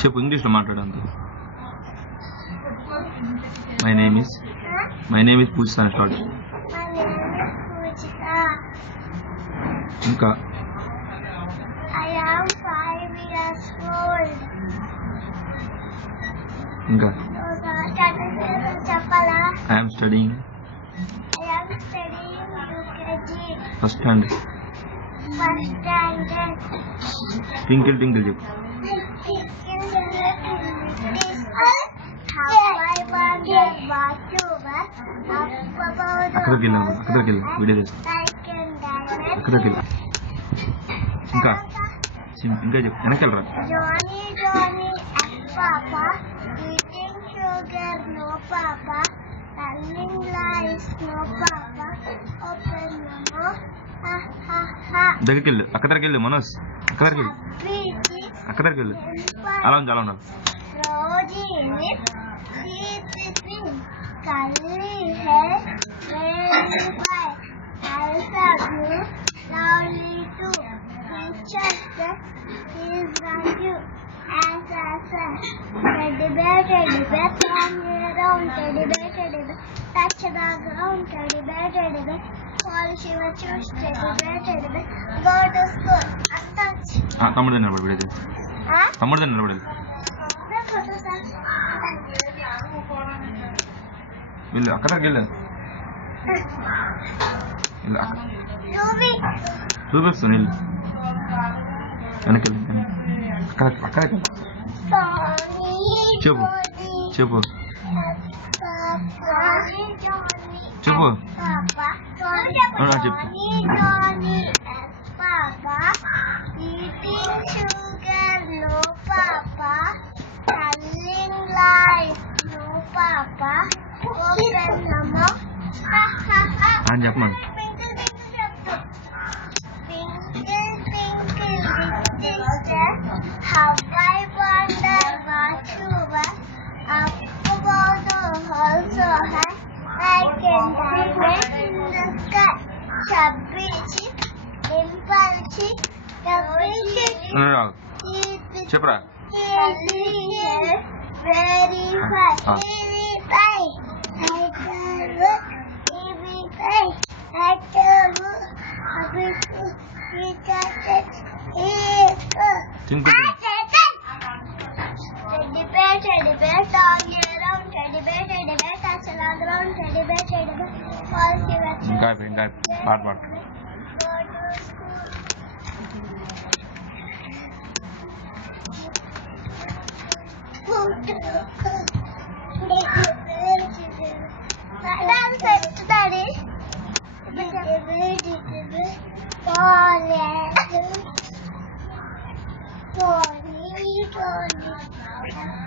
చెప్పు ఇంగ్లీష్లో మాట్లాడండి. మై నేమ్ ఇస్ పూజిత అని స్టార్ట్. ఇంకా ఇంకా I am studying first standard. Twinkle twinkle చెప్పు. అక్కడికి వెళ్ళాం వీడియో చేస్తాం. అక్కడికి వెళ్ళా. ఇంకా ఇంకా చెప్పు. వెనకెళ్ళరా. దగ్గరికి వెళ్ళు. అక్క దగ్గరికి వెళ్ళు మనోజ్. అక్క దగ్గరికి వెళ్ళు. అలా ఉంది అలా ఉండాలి. Teddy bear, turn around, teddy bear, touch the ground, teddy bear, polish your shoes, teddy bear, go to school, attach. తమ్ముడు నిలబడి విడేది. తమ్ముడు నిలబడేది. వెళ్ళు అక్కడ వెళ్ళు. చూపిస్తాను వెళ్ళు. వెనకెళ్ళి అక్కడ చెప్పు చెప్పు చెప్పు చెప్పు. అని చెప్పమను. How I wonder what you were up above the hall so high, like a diamond in the sky. Chubby, impulse, చెప్పరా. very fine, very fine. I tell you, very fine. I tell you, Teddy bear, turn around, teddy bear, touch the ground, teddy bear, polish your shoes. ఇంకా పాట పాడు. Pony.